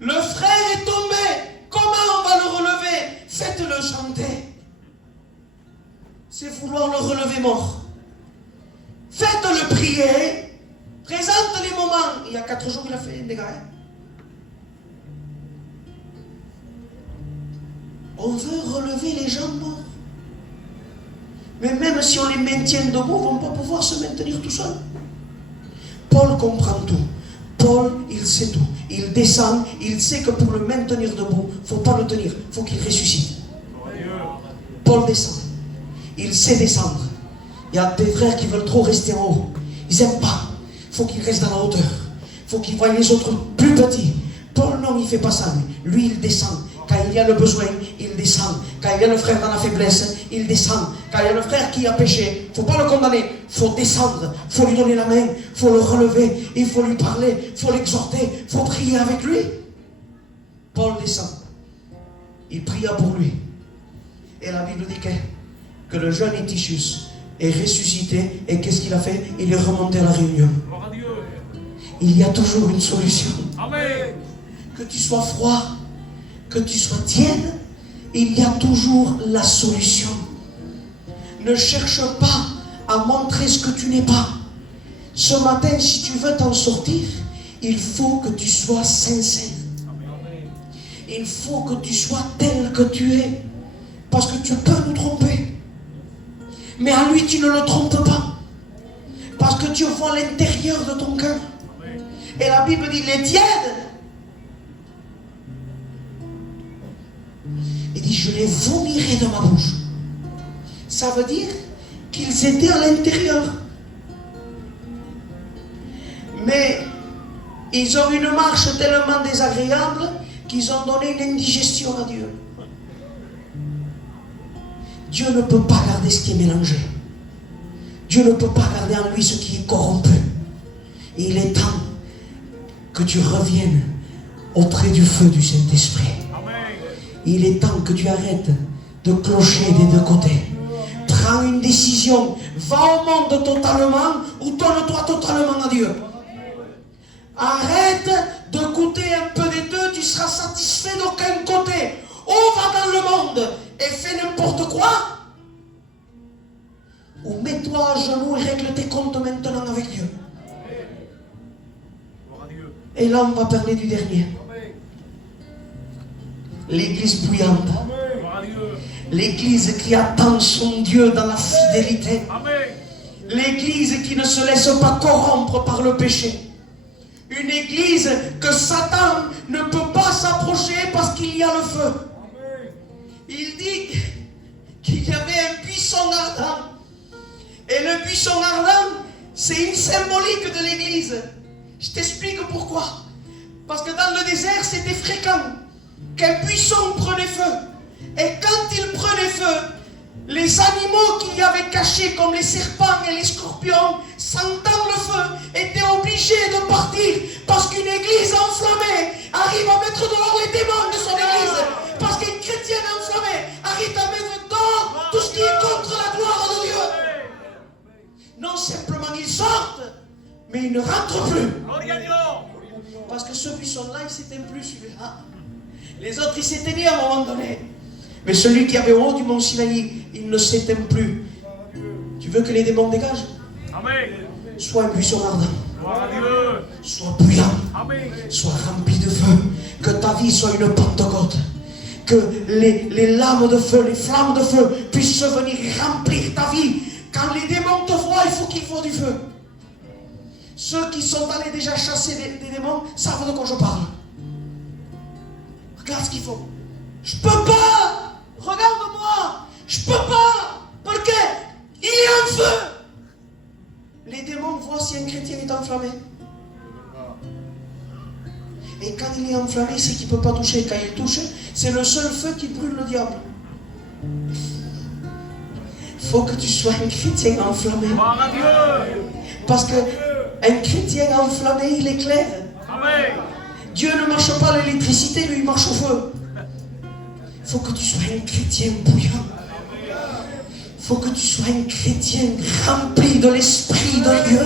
Le frère est tombé. Comment on va le relever? Faites-le chanter. C'est vouloir le relever mort. Faites-le prier. Présente les moments. Il y a 4 jours, il a fait des dégâts. On veut relever les gens morts. Mais même si on les maintient debout, ils ne vont pas pouvoir se maintenir tout seuls. Paul comprend tout. Paul, il sait tout. Il descend, il sait que pour le maintenir debout, il ne faut pas le tenir, il faut qu'il ressuscite. Paul descend. Il sait descendre. Il y a des frères qui veulent trop rester en haut. Ils n'aiment pas. Il faut qu'ils restent dans la hauteur. Il faut qu'ils voient les autres plus petits. Paul, non, il ne fait pas ça, lui. Lui, il descend. Quand il y a le besoin, il descend. Quand il y a le frère dans la faiblesse, il descend. Quand il y a le frère qui a péché, il ne faut pas le condamner. Il faut descendre. Il faut lui donner la main. Il faut le relever. Il faut lui parler. Il faut l'exhorter. Il faut prier avec lui. Paul descend. Il pria pour lui. Et la Bible dit que le jeune Itichus est ressuscité. Et qu'est-ce qu'il a fait? Il est remonté à la réunion. Il y a toujours une solution. Amen. Que tu sois froid, que tu sois tiède, il y a toujours la solution. Ne cherche pas à montrer ce que tu n'es pas. Ce matin, si tu veux t'en sortir, il faut que tu sois sincère. Il faut que tu sois tel que tu es. Parce que tu peux nous tromper. Mais à lui, tu ne le trompes pas. Parce que Dieu voit l'intérieur de ton cœur. Et la Bible dit, les tièdes, il dit, je les vomirai de ma bouche. Ça veut dire qu'ils étaient à l'intérieur. Mais ils ont une marche tellement désagréable qu'ils ont donné une indigestion à Dieu. Dieu ne peut pas garder ce qui est mélangé. Dieu ne peut pas garder en lui ce qui est corrompu. Et il est temps que tu reviennes auprès du feu du Saint-Esprit. Il est temps que tu arrêtes de clocher des deux côtés. Prends une décision. Va au monde totalement ou donne-toi totalement à Dieu. Arrête de goûter un peu des deux. Tu seras satisfait d'aucun côté. Ou va dans le monde et fais n'importe quoi. Ou mets-toi à genoux et règle tes comptes maintenant avec Dieu. Et là, on va parler du dernier. L'église bouillante. L'église qui attend son Dieu dans la fidélité. L'église qui ne se laisse pas corrompre par le péché. Une église que Satan ne peut pas s'approcher parce qu'il y y a le feu. Il dit qu'il y avait un buisson ardent. Et le buisson ardent, c'est une symbolique de l'église. Je t'explique pourquoi. Parce que dans le désert, c'était fréquent qu'un buisson prenait feu. Et quand il prenait feu, les animaux qu'il y avait cachés, comme les serpents et les scorpions, sentant le feu, étaient obligés de partir. Parce qu'une église enflammée arrive à mettre dehors les démons de son église. Parce qu'une chrétienne enflammée arrive à mettre dehors tout ce qui est contre la gloire de Dieu. Non simplement ils sortent, mais ils ne rentrent plus. Parce que ce buisson-là, il s'éteint plus, celui-là. Les autres, ils s'éteignaient à un moment donné. Mais celui qui avait au haut du mont Sinaï, il ne s'éteint plus. Tu veux que les démons dégagent? Amen. Sois un buisson ardent. Sois bouillant. Amen. Sois rempli de feu. Que ta vie soit une Pentecôte. Que les lames de feu, les flammes de feu puissent venir remplir ta vie. Quand les démons te voient, il faut qu'il faut du feu. Ceux qui sont allés déjà chasser des démons savent de quoi je parle. Regarde ce qu'il faut. Je peux pas. Regarde-moi. Je peux pas. Parce que il y a un feu. Les démons voient si un chrétien est enflammé. Et quand il est enflammé, c'est qu'il ne peut pas toucher. Quand il touche, c'est le seul feu qui brûle le diable. Il faut que tu sois un chrétien enflammé. Parce que un chrétien enflammé, il éclaire. Amen. Dieu ne marche pas à l'électricité, lui il marche au feu. Il faut que tu sois un chrétien bouillant. Il faut que tu sois un chrétien rempli de l'Esprit de Dieu.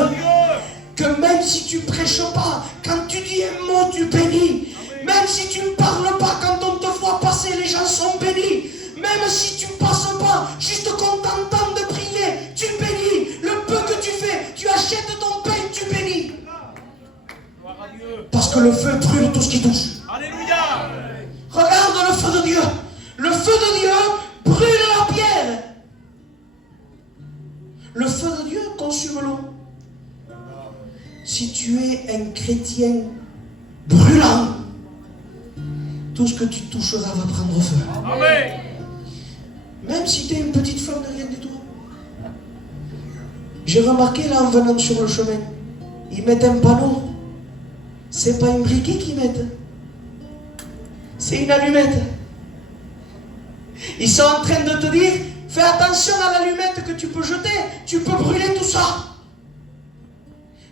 Que même si tu ne prêches pas, quand tu dis un mot, tu bénis. Même si tu ne parles pas, quand on te voit passer, les gens sont bénis. Même si tu ne passes pas, juste qu'on t'entende de prier, tu bénis. Le peu que tu fais, tu achètes ton pain, tu bénis. Parce que le feu brûle tout ce qui touche. Alléluia. Regarde le feu de Dieu. Le feu de Dieu brûle la pierre. Le feu de Dieu consume l'eau. Si tu es un chrétien brûlant, tout ce que tu toucheras va prendre feu. Amen. Même si tu es une petite flamme de rien du tout. J'ai remarqué là en venant sur le chemin, ils mettent un panneau. C'est pas un briquet qu'ils mettent. C'est une allumette. Ils sont en train de te dire, fais attention à l'allumette que tu peux jeter. Tu peux brûler tout ça.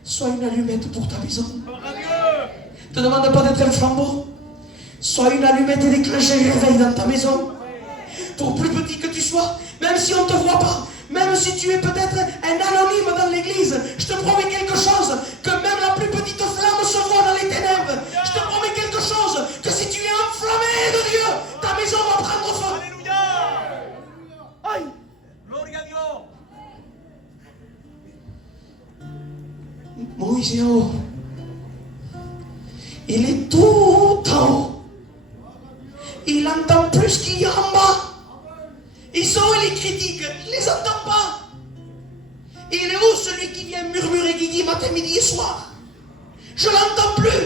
Sois une allumette pour ta maison. Ne te demande pas d'être un flambeau. Sois une allumette et déclenche un réveil dans ta maison. Pour plus petit que tu sois, même si on ne te voit pas, même si tu es peut-être un anonyme dans l'église, je te promets quelque chose, que même la plus petite flamme se voit dans les ténèbres. Je te promets quelque chose, que si tu es enflammé de Dieu, ta maison va prendre feu. Alléluia. Aïe. Gloria a Dieu. Moïse est en haut. Il est tout en haut. Il entend plus ce qu'il y a en bas. Ils sont où les critiques? Il ne les entend pas. Et il est où celui qui vient murmurer, qui dit matin, midi et soir? Je ne l'entends plus.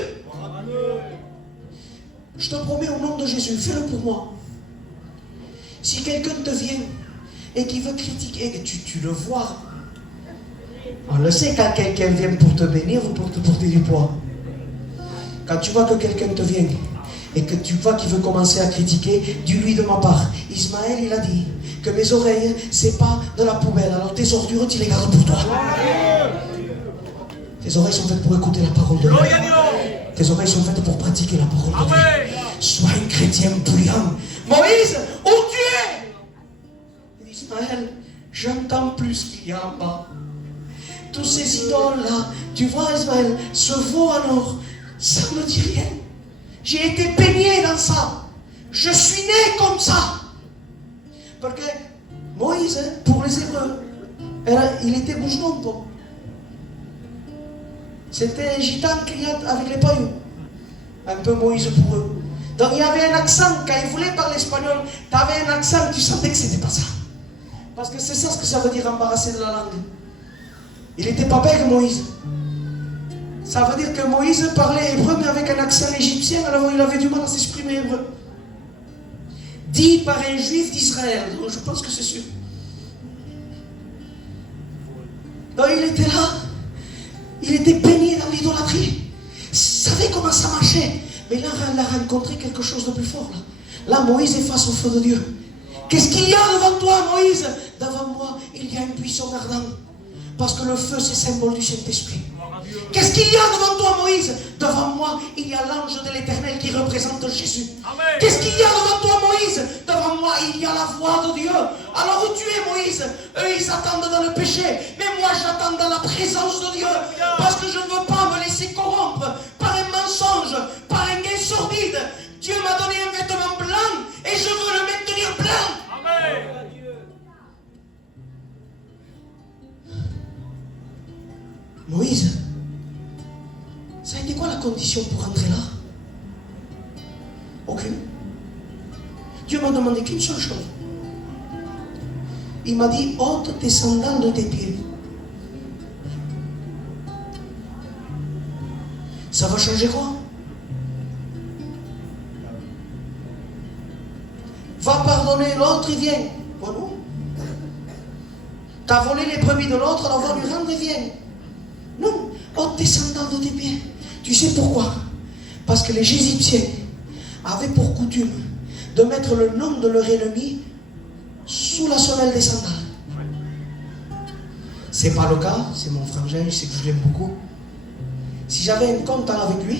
Je te promets au nom de Jésus, fais-le pour moi. Si quelqu'un te vient et qui veut critiquer, et tu le vois, on le sait quand quelqu'un vient pour te bénir ou pour te porter du poids. Quand tu vois que quelqu'un te vient et que tu vois qu'il veut commencer à critiquer, dis-lui de ma part. Ismaël, il a dit que mes oreilles, c'est pas de la poubelle. Alors tes ordures, tu les gardes pour toi. Tes oreilles sont faites pour écouter la parole de Dieu. Tes oreilles sont faites pour pratiquer la parole de Dieu. Sois un chrétien bouillant. Moïse, où tu es? Ismaël, j'entends plus ce qu'il y a en bas. Tous ces idoles-là, tu vois Ismaël, ce veau en or, ça ne me dit rien. J'ai été baigné dans ça. Je suis né comme ça. Parce que Moïse, pour les Hébreux, il était bouche-non. C'était un gitan avec les paillots. Un peu Moïse pour eux. Donc il y avait un accent, quand il voulait parler espagnol, tu avais un accent, tu sentais que c'était pas ça. Parce que c'est ça ce que ça veut dire embarrasser de la langue. Il n'était pas bête Moïse. Ça veut dire que Moïse parlait hébreu mais avec un accent égyptien, alors il avait du mal à s'exprimer hébreu. dit par un juif d'Israël. Donc, je pense que c'est sûr. Donc, il était là. Il était baigné dans l'idolâtrie. Il savait comment ça marchait. Mais là, il a rencontré quelque chose de plus fort. Là, Moïse est face au feu de Dieu. Qu'est-ce qu'il y a devant toi, Moïse? Devant moi, il y a une buisson ardente. Parce que le feu, c'est symbole du Saint-Esprit. Qu'est-ce qu'il y a devant toi, Moïse? Devant moi, il y a l'ange de l'Éternel qui représente Jésus. Qu'est-ce qu'il y a devant toi, Moïse? Devant moi, il y a la voix de Dieu. Alors où tu es, Moïse? Eux, ils attendent dans le péché. Mais moi, j'attends dans la présence de Dieu. Parce que je ne veux pas me laisser corrompre par un mensonge, par un gain sordide. Dieu m'a donné un vêtement blanc et je veux le maintenir blanc. Amen. Moïse, ça a été quoi la condition pour entrer là? Aucune. Dieu m'a demandé qu'une seule chose. Il m'a dit, ôte tes sandales de tes pieds. Ça va changer quoi? Va pardonner l'autre, il vient. Bon, non. T'as volé les brebis de l'autre, alors va lui rendre, il vient. Non, ôte tes sandales de tes pieds. Tu sais pourquoi? Parce que les Égyptiens avaient pour coutume de mettre le nom de leur ennemi sous la semelle des sandales. C'est pas le cas, c'est mon frangin, je sais que je l'aime beaucoup. Si j'avais un compte avec lui,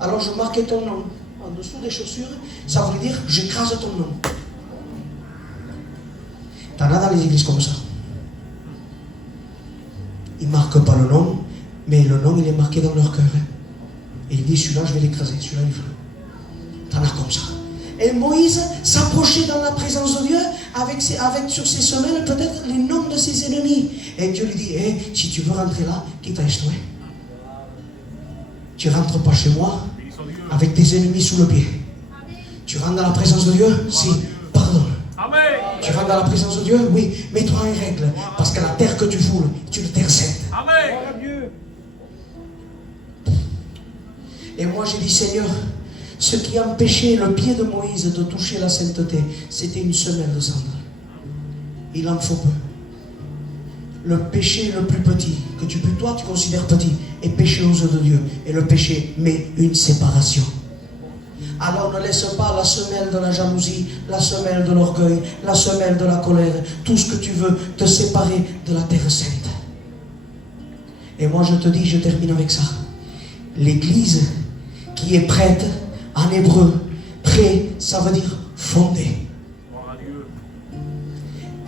alors je marquais ton nom en dessous des chaussures, ça voulait dire j'écrase ton nom. T'en as dans les églises comme ça. Ils ne marquent pas le nom, mais le nom il est marqué dans leur cœur. Et il dit celui-là je vais l'écraser, celui-là il veut. T'en as comme ça. Et Moïse s'approchait dans la présence de Dieu avec sur ses semelles peut-être les noms de ses ennemis. Et Dieu lui dit, si tu veux rentrer là, quitte à échouer. Tu ne rentres pas chez moi avec tes ennemis sous le pied. Tu rentres dans la présence de Dieu, si, pardonne. Amen. Tu rentres dans la présence de Dieu, oui, mets-toi en règle. Parce que la terre que tu foules, c'est une terre sainte. Amen. Et moi j'ai dit, Seigneur, ce qui empêchait le pied de Moïse de toucher la sainteté, c'était une semelle de sandales. Il en faut peu. Le péché le plus petit, que toi tu considères petit, est péché aux yeux de Dieu. Et le péché met une séparation. Alors ne laisse pas la semelle de la jalousie, la semelle de l'orgueil, la semelle de la colère, tout ce que tu veux, te séparer de la terre sainte. Et moi je te dis, je termine avec ça. L'église qui est prête, en hébreu, prêt, ça veut dire fondé.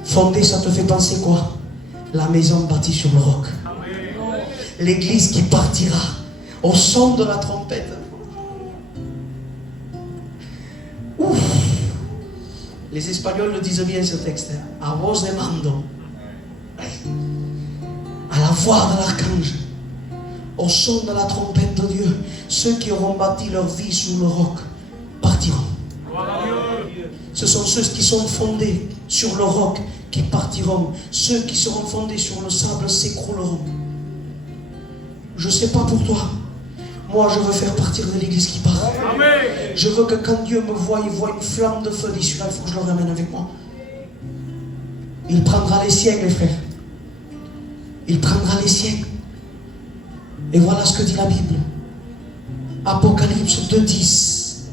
Fondé, ça te fait penser quoi? La maison bâtie sur le roc. L'église qui partira au son de la trompette. Ouf. Les Espagnols le disent bien ce texte. A voz de mando. À la voix de l'archange. Au son de la trompette de Dieu. Ceux qui auront bâti leur vie sous le roc partiront. Ce sont ceux qui sont fondés sur le roc qui partiront. Ceux qui seront fondés sur le sable s'écrouleront. Je ne sais pas pour toi. Moi, je veux faire partir de l'église qui part. Amen. Je veux que quand Dieu me voit, il voit une flamme de feu. Il dit, celui-là, il faut que je le ramène avec moi. Il prendra les siens, les frères. Il prendra les siens. Et voilà ce que dit la Bible. Apocalypse 2:10.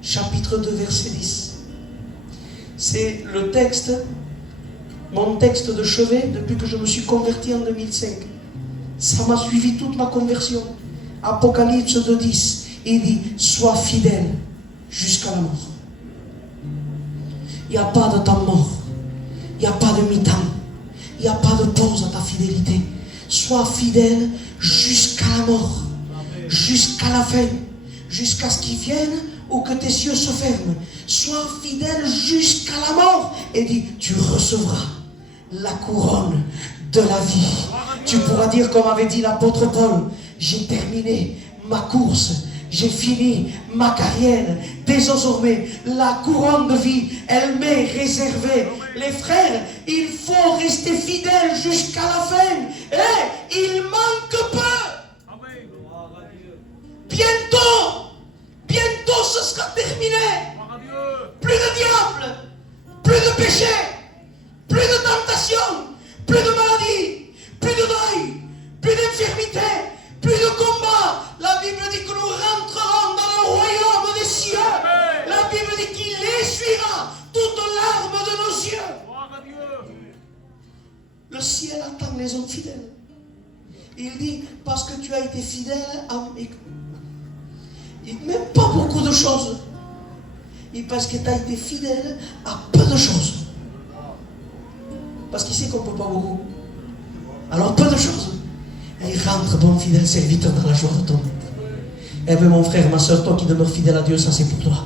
Chapitre 2, verset 10. C'est le texte, mon texte de chevet depuis que je me suis converti en 2005. Ça m'a suivi toute ma conversion. Apocalypse 2:10. Il dit, sois fidèle jusqu'à la mort. Il n'y a pas de temps mort. Il n'y a pas de mi-temps. Il n'y a pas de pause à ta fidélité. Sois fidèle jusqu'à la mort. Jusqu'à la fin. Jusqu'à ce qu'il vienne ou que tes yeux se ferment. Sois fidèle jusqu'à la mort. Et dis, tu recevras la couronne de la vie. Tu pourras dire comme avait dit l'apôtre Paul, j'ai terminé ma course. J'ai fini ma carrière. Désormais, la couronne de vie, elle m'est réservée. Les frères, il faut rester fidèle jusqu'à la fin. Et il manque peu. Bientôt, ce sera terminé. péché, plus de tentation, plus de maladie, plus de deuil, plus d'infirmité, plus de combat. La Bible dit que nous rentrerons dans le royaume des cieux. La Bible dit qu'il essuiera toute larme de nos yeux. Gloire à Dieu. Le ciel attend les hommes fidèles. Il dit, parce que tu as été fidèle à... Il ne met pas beaucoup de choses. Il dit, parce que tu as été fidèle à peu de choses. Parce qu'il sait qu'on ne peut pas beaucoup. Alors peu de choses. Et il rentre, bon fidèle serviteur, dans la joie de ton maître. Eh bien mon frère, ma soeur, toi qui demeures fidèle à Dieu, ça c'est pour toi.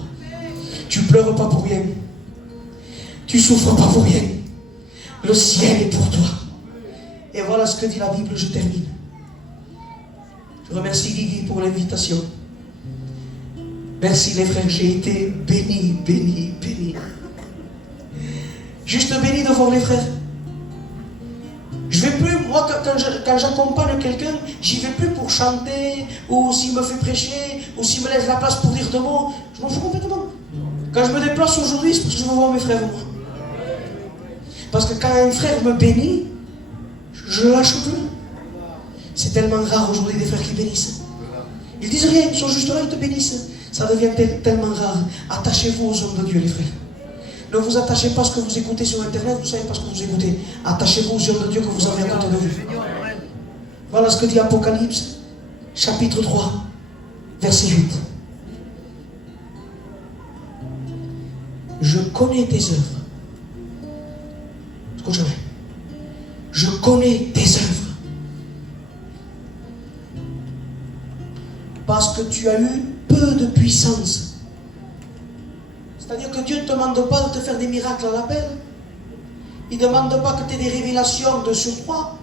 Tu pleures pas pour rien. Tu souffres pas pour rien. Le ciel est pour toi. Et voilà ce que dit la Bible, je termine. Je remercie Guigui pour l'invitation. Merci les frères, j'ai été béni, béni, béni. Juste béni de voir les frères. Je vais plus, moi quand j'accompagne quelqu'un, j'y vais plus pour chanter, ou s'il me fait prêcher, ou s'il me laisse la place pour dire deux mots. Je m'en fous complètement. Quand je me déplace aujourd'hui, c'est parce que je veux voir mes frères. Parce que quand un frère me bénit, je ne lâche plus. C'est tellement rare aujourd'hui des frères qui bénissent. Ils disent rien, ils sont juste là, ils te bénissent. Ça devient tellement rare. Attachez-vous aux hommes de Dieu, les frères. Ne vous attachez pas à ce que vous écoutez sur Internet, vous ne savez pas ce que vous écoutez. Attachez-vous aux hommes de Dieu que vous avez à côté de vous. Voilà ce que dit Apocalypse, chapitre 3, verset 8. Je connais tes œuvres. Écoute-moi. Je connais tes œuvres. Parce que tu as eu peu de puissance. C'est-à-dire que Dieu ne te demande pas de te faire des miracles à l'appel. Il ne demande pas que tu aies des révélations de surcroît.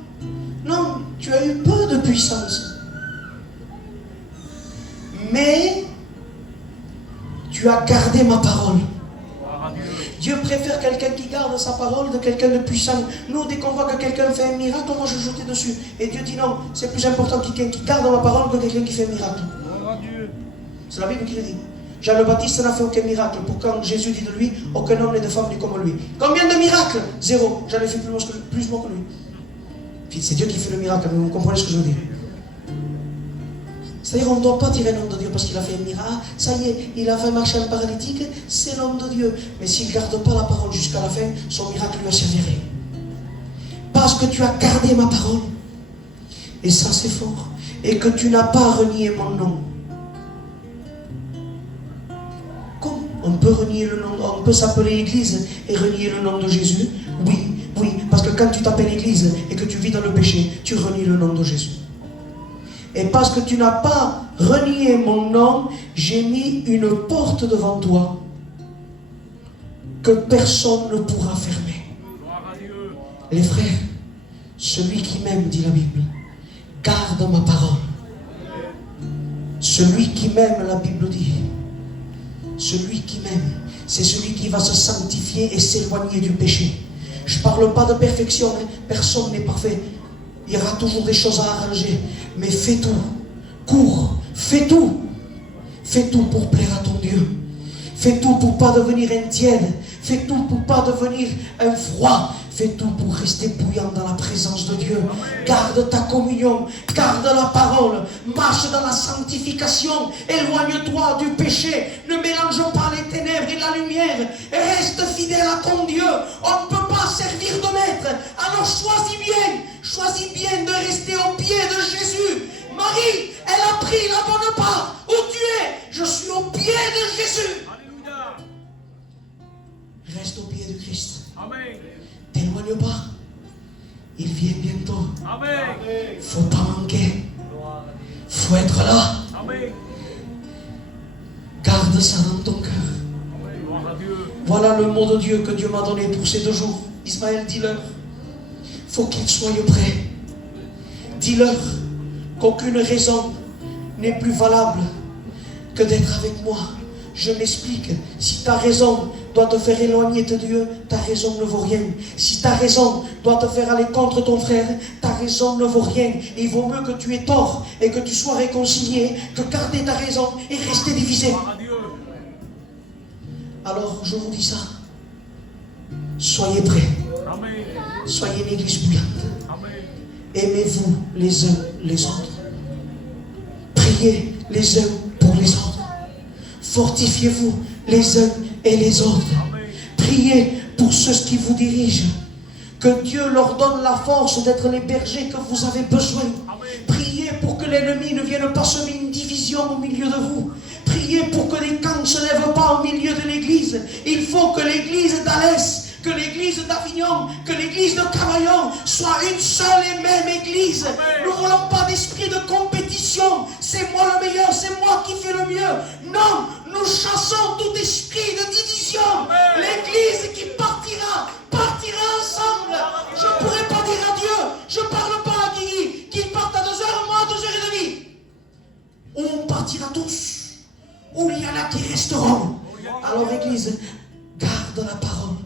Non, tu as eu peu de puissance. Mais tu as gardé ma parole. Dieu préfère quelqu'un qui garde sa parole de quelqu'un de puissant. Nous, dès qu'on voit que quelqu'un fait un miracle, on va se jeter dessus. Et Dieu dit non, c'est plus important quelqu'un qui garde ma parole que quelqu'un qui fait un miracle. C'est la Bible qui le dit. Jean le Baptiste n'a fait aucun miracle. Pourtant, Jésus dit de lui, aucun homme n'est de femme n'est comme lui. Combien de miracles? Zéro. J'en ai fait plus moi que lui. Puis c'est Dieu qui fait le miracle, mais vous comprenez ce que je veux dire. C'est-à-dire, on ne doit pas dire un homme de Dieu parce qu'il a fait un miracle. Ah, ça y est, il a fait marcher un paralytique, c'est l'homme de Dieu. Mais s'il ne garde pas la parole jusqu'à la fin, son miracle lui a servi à rien. Parce que tu as gardé ma parole. Et ça, c'est fort. Et que tu n'as pas renié mon nom. Comment on peut renier le nom, on peut s'appeler Église et renier le nom de Jésus? Oui, oui. Parce que quand tu t'appelles Église et que tu vis dans le péché, tu renies le nom de Jésus. Et parce que tu n'as pas renié mon nom, j'ai mis une porte devant toi que personne ne pourra fermer. Les frères, celui qui m'aime, dit la Bible, garde ma parole. Celui qui m'aime, la Bible dit, celui qui m'aime, c'est celui qui va se sanctifier et s'éloigner du péché. Je ne parle pas de perfection, hein. Personne n'est parfait. Il y aura toujours des choses à arranger. Mais fais tout. Cours. Fais tout. Fais tout pour plaire à ton Dieu. Fais tout pour ne pas devenir un tiède. Fais tout pour ne pas devenir un froid. Fais tout pour rester bouillant dans la présence de Dieu. Garde ta communion. Garde la parole. Marche dans la sanctification. Éloigne-toi du péché. Ne mélange pas les ténèbres et la lumière. Reste fidèle à ton Dieu. On ne peut pas servir de maître. Alors choisis bien. Choisis bien de rester au pied de Jésus. Marie, elle a pris la bonne part. Où tu es? Je suis au pied de Jésus. Alléluia. Reste au pied de Christ. Amen. T'éloigne pas. Il vient bientôt. Amen. Faut pas manquer. Faut être là. Amen. Garde ça dans ton cœur. Gloire à Dieu. Voilà le mot de Dieu que Dieu m'a donné pour ces 2 jours. Ismaël, dis-leur. Faut qu'ils soient prêts. Dis-leur qu'aucune raison n'est plus valable que d'être avec moi. Je m'explique. Si ta raison doit te faire éloigner de Dieu, ta raison ne vaut rien. Si ta raison doit te faire aller contre ton frère, ta raison ne vaut rien. Et il vaut mieux que tu aies tort et que tu sois réconcilié que garder ta raison et rester divisé. Gloire à Dieu. Alors je vous dis ça. Soyez prêts. Amen. Soyez une église bouillante. Amen. Aimez-vous les uns les autres. Priez les uns pour les autres. Fortifiez-vous les uns et les autres. Priez pour ceux qui vous dirigent. Que Dieu leur donne la force d'être les bergers que vous avez besoin. Priez pour que l'ennemi ne vienne pas semer une division au milieu de vous. Priez pour que les camps ne se lèvent pas au milieu de l'église. Il faut que l'église d'Alès, que l'église d'Avignon, que l'église de Cavaillon soit une seule et même église. Nous ne voulons pas d'esprit de compétition. C'est moi le meilleur, c'est moi qui fais le mieux. Non, nous chassons tout esprit de division. L'église qui partira ensemble. Je ne pourrais pas dire à Dieu, je ne parle pas à Guigui, qu'il parte à 2 heures, moi à 2h30. On partira tous. Ou il y en a qui resteront. Alors église, garde la parole.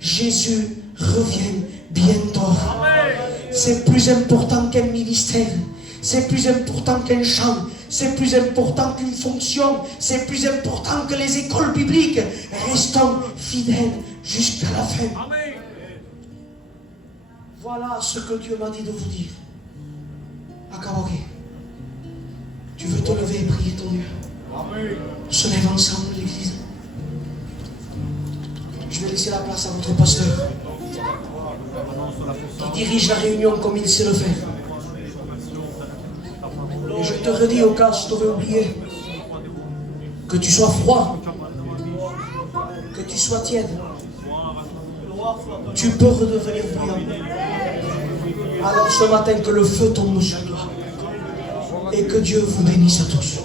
Jésus revient bientôt. C'est plus important qu'un ministère. C'est plus important qu'un chant. C'est plus important qu'une fonction. C'est plus important que les écoles bibliques. Restons fidèles jusqu'à la fin. Voilà ce que Dieu m'a dit de vous dire. Akawake, tu veux te lever et prier ton Dieu. On se lève ensemble, l'église. Je vais laisser la place à notre pasteur qui dirige la réunion comme il sait le faire. Et je te redis au cas où je t'aurais oublié, que tu sois froid, que tu sois tiède, tu peux redevenir bouillant. Alors ce matin, que le feu tombe sur toi et que Dieu vous bénisse à tous.